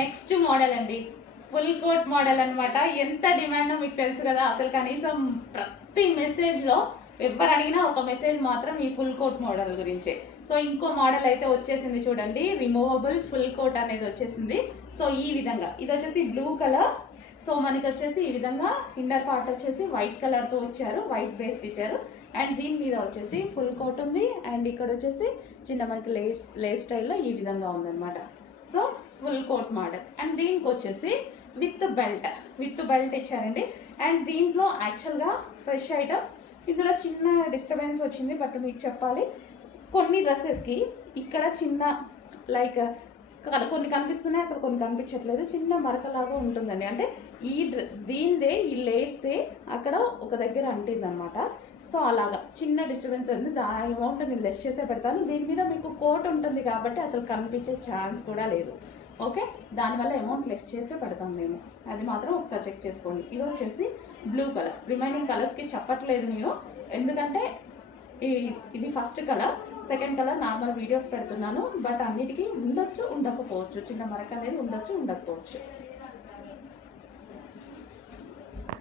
Next model అండి, full coat model అన్నమాట. ఎంత డిమాండ్ మీకు తెలుసు కదా. అసలు కనీసం ప్రతి మెసేజ్ లో ఎవరు అడిగినా ఒక మెసేజ్ మాత్రం ఈ ఫుల్ కోట్ మోడల్ గురించే. సో ఇంకో మోడల్ అయితే వచ్చేసింది చూడండి, రిమూవబుల్ ఫుల్ కోట్ అనేది వచ్చేసింది. సో ఈ విధంగా ఇది వచ్చేసి బ్లూ కలర్. సో మనకి వచ్చేసి ఈ విధంగా ఇన్నర్ పార్ట్ వచ్చేసి వైట్ కలర్ తో వచ్చారు, వైట్ బేస్ ఇచ్చారు. అండ్ దీని మీద వచ్చేసి ఫుల్ కోట్ ఉంది. అండ్ ఇక్కడ వచ్చేసి చిన్న మనకి లేస్ స్టైల్లో ఈ విధంగా ఉందన్నమాట. So full coat model. And దీనికి వచ్చేసి విత్ బెల్ట్ ఇచ్చారండి. అండ్ దీంట్లో యాక్చువల్గా ఫ్రెష్ ఐటమ్, ఇందులో చిన్న డిస్టర్బెన్స్ వచ్చింది బట్ మీకు చెప్పాలి, కొన్ని డ్రెస్సెస్కి ఇక్కడ చిన్న లైక్ కొన్ని కనిపిస్తున్నాయి, అసలు కొన్ని కనిపించట్లేదు, చిన్న మరకలాగా ఉంటుందండి. అంటే దీనిదే ఈ లేస్తే అక్కడ ఒక దగ్గర అంటింది అనమాట. సో అలాగా చిన్న డిస్టర్బెన్స్ ఉంది. దాని అమౌంట్ నేను లెస్ చేసే పెడతాను. దీని మీద మీకు కోట్ ఉంటుంది కాబట్టి అసలు కనిపించే ఛాన్స్ కూడా లేదు. ఓకే, దానివల్ల అమౌంట్ లెస్ చేసే పెడతాం మేము, అది మాత్రం ఒకసారి చెక్ చేసుకోండి. ఇది వచ్చేసి బ్లూ కలర్. రిమైనింగ్ కలర్స్కి చెప్పట్లేదు నేను, ఎందుకంటే ఇది first colour, second colour normal videos పెడుతున్నాను. బట్ అన్నిటికీ ఉండొచ్చు ఉండకపోవచ్చు, చిన్న మరక అనేది ఉండొచ్చు ఉండకపోవచ్చు.